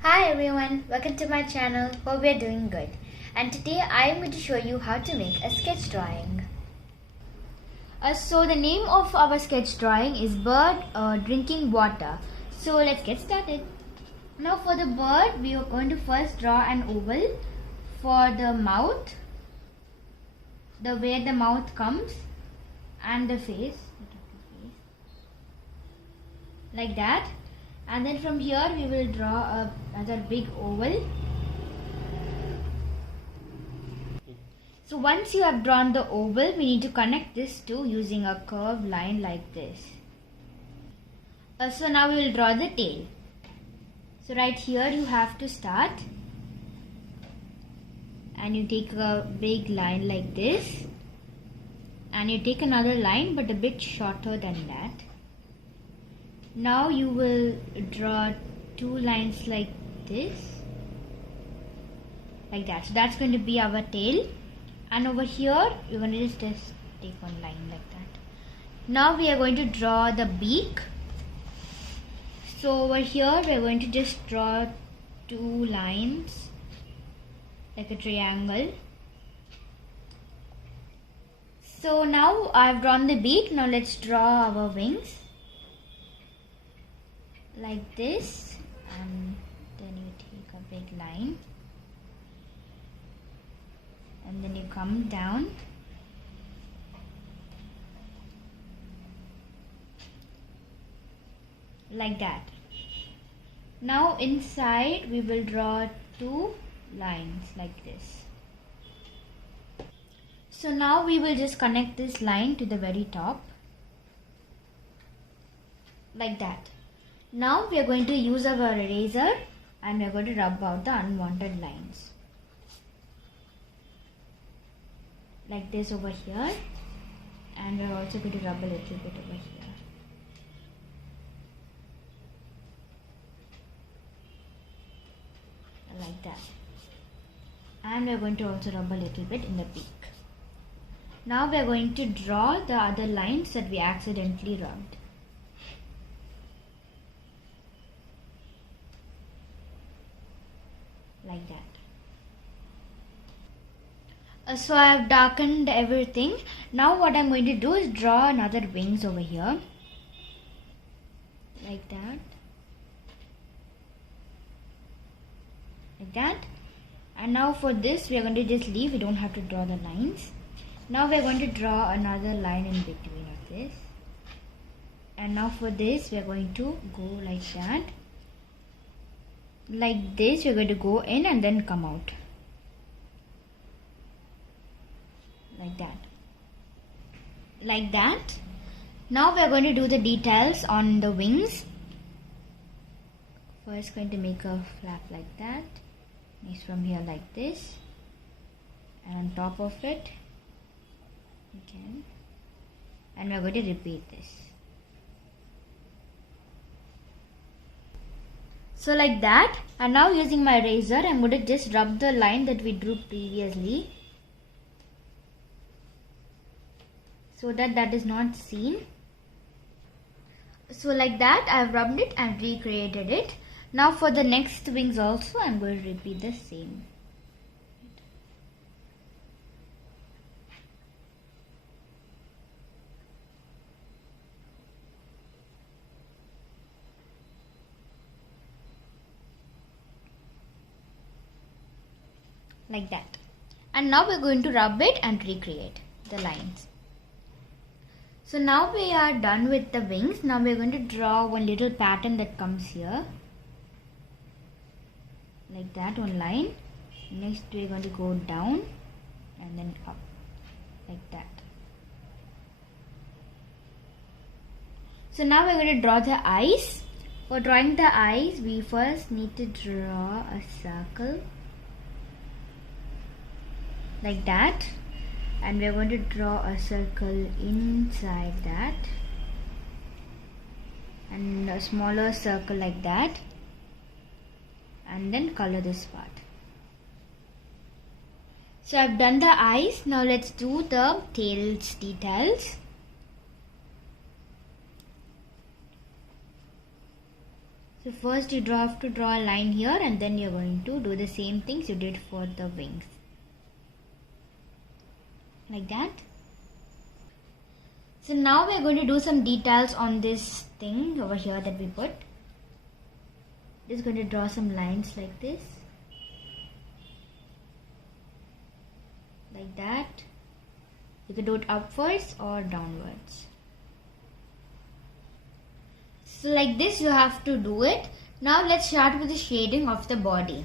Hi everyone, welcome to my channel. Hope we are doing good. And today I am going to show you how to make a sketch drawing. So the name of our sketch drawing is bird drinking water. So let's get started. Now for the bird, we are going to first draw an oval for the mouth, where the mouth comes, and the face, like that. And then from here we will draw another big oval. So once you have drawn the oval, we need to connect this two using a curved line like this. So now we will draw the tail. So right here you have to start and you take a big line like this, and you take another line but a bit shorter than that. Now you will draw two lines like this, like that. So that's going to be our tail, and over here you're going to just take one line like that. Now we are going to draw the beak. So over here we are going to just draw two lines like a triangle. So now I've drawn the beak. Now let's draw our wings like this, and then you take a big line and then you come down like that. Now inside we will draw two lines like this. So now we will just connect this line to the very top like that. Now we are going to use our eraser and we are going to rub out the unwanted lines like this over here, and we are also going to rub a little bit over here. Like that. And we are going to also rub a little bit in the beak. Now we are going to draw the other lines that we accidentally rubbed. Like that. So I have darkened everything. Now what I'm going to do is draw another wings over here. Like that. Like that. And now for this we are going to just leave. We don't have to draw the lines. Now we are going to draw another line in between of this. And now for this we are going to go like that. Like this, we're going to go in and then come out. Like that. Like that. Now we're going to do the details on the wings. First going to make a flap like that. Next from here like this. And on top of it, again. And we're going to repeat this. So like that, and now using my razor I'm going to just rub the line that we drew previously so that is not seen. So like that I have rubbed it and recreated it. Now for the next wings also I'm going to repeat the same. Like that. And now we're going to rub it and recreate the lines. So now we are done with the wings. Now we're going to draw one little pattern that comes here. Like that, one line. Next we're going to go down and then up. Like that. So now we're going to draw the eyes. For drawing the eyes, we first need to draw a circle. Like that, and we are going to draw a circle inside that and a smaller circle like that, and then color this part. So I've done the eyes. Now let's do the tails details. So first you have to draw a line here, and then you're going to do the same things you did for the wings. Like that. So now we're going to do some details on this thing over here that we put. Just going to draw some lines like this. Like that. You can do it upwards or downwards. So like this you have to do it. Now let's start with the shading of the body.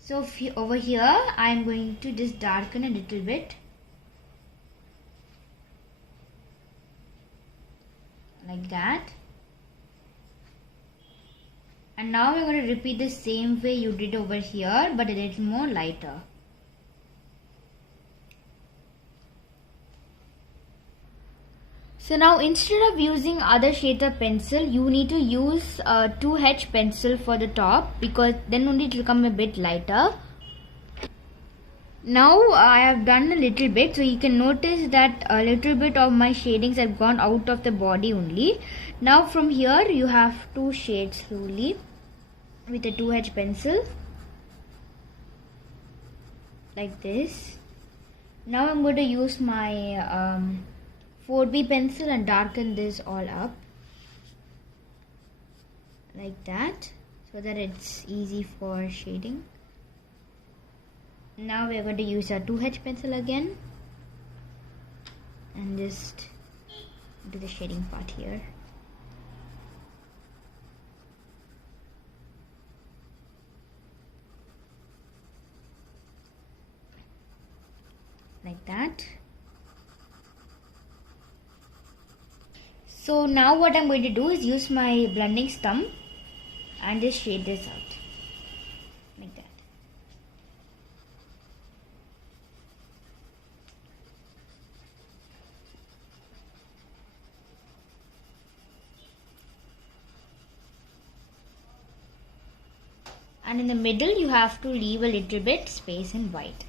So over here I'm going to just darken a little bit. Like that. And now we're going to repeat the same way you did over here, but a little more lighter. So now instead of using other shades of pencil, you need to use a 2H pencil for the top, because then only it will come a bit lighter. Now I have done a little bit, so you can notice that a little bit of my shadings have gone out of the body only. Now from here you have to shade slowly with a 2H pencil. Like this. Now I'm going to use my 4B pencil and darken this all up. Like that, so that it's easy for shading. Now we're going to use our 2H pencil again and just do the shading part here. Like that. So now what I'm going to do is use my blending stump and just shade this out. Like that. And in the middle you have to leave a little bit space in white.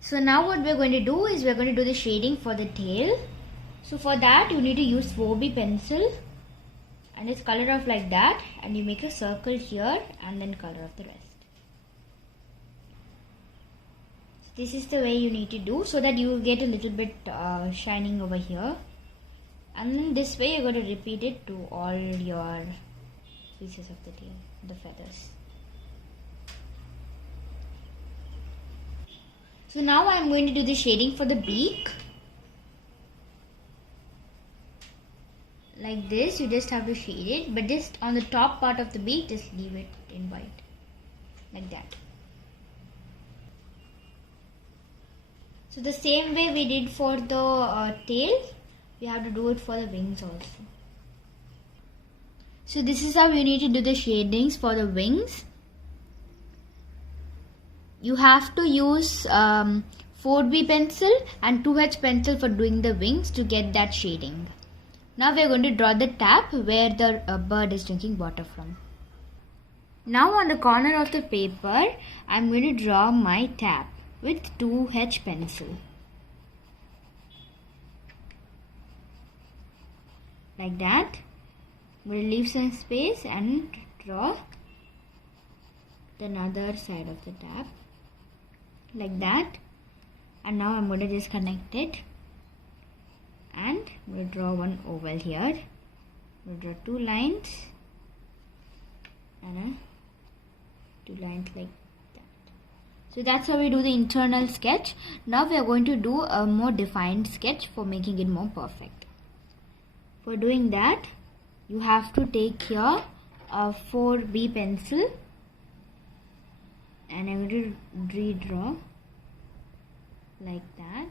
So now what we're going to do is we're going to do the shading for the tail. So for that you need to use 4B pencil and just color off like that, and you make a circle here and then color off the rest. So this is the way you need to do, so that you will get a little bit shining over here, and then this way you're going to repeat it to all your pieces of the tail, the feathers. So now I'm going to do the shading for the beak. Like this, you just have to shade it, but just on the top part of the beak, just leave it in white. Like that. So the same way we did for the tail, we have to do it for the wings also. So this is how you need to do the shadings for the wings. You have to use 4B pencil and 2H pencil for doing the wings to get that shading. Now we are going to draw the tap where the bird is drinking water from. Now on the corner of the paper, I am going to draw my tap with 2H pencil. Like that. I'm going to leave some space and draw the other side of the tap. Like that. And now I'm going to just connect it. And I'm going to draw one oval here. I'm going to draw two lines and two lines like that. So that's how we do the internal sketch. Now we are going to do a more defined sketch for making it more perfect. For doing that, you have to take here a 4B pencil and I'm going to redraw like that.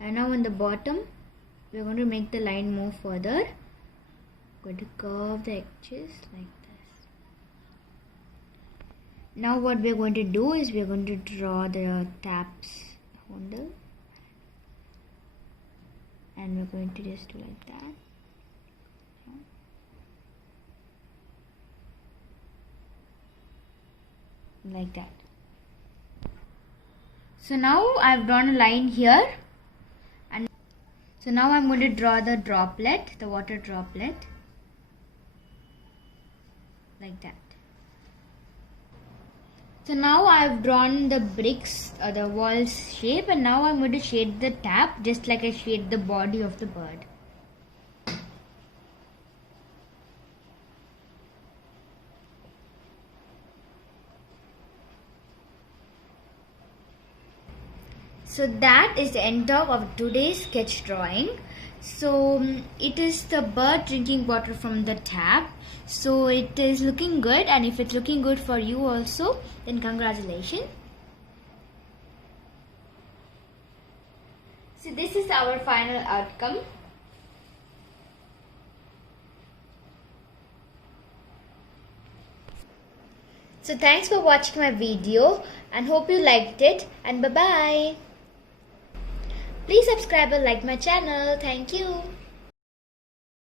And now on the bottom, we are going to make the line more further. Going to curve the edges like this. Now what we are going to do is we are going to draw the taps handle, and we are going to just do like that. Like that. So now I've drawn a line here, and so now I'm going to draw the droplet, the water droplet, like that. So now I've drawn the bricks, the wall's shape, and now I'm going to shade the tap just like I shade the body of the bird. So that is the end of today's sketch drawing. So it is the bird drinking water from the tap. So it is looking good, and if it's looking good for you also, then congratulations. So this is our final outcome. So thanks for watching my video and hope you liked it, and bye bye. Please subscribe and like my channel. Thank you.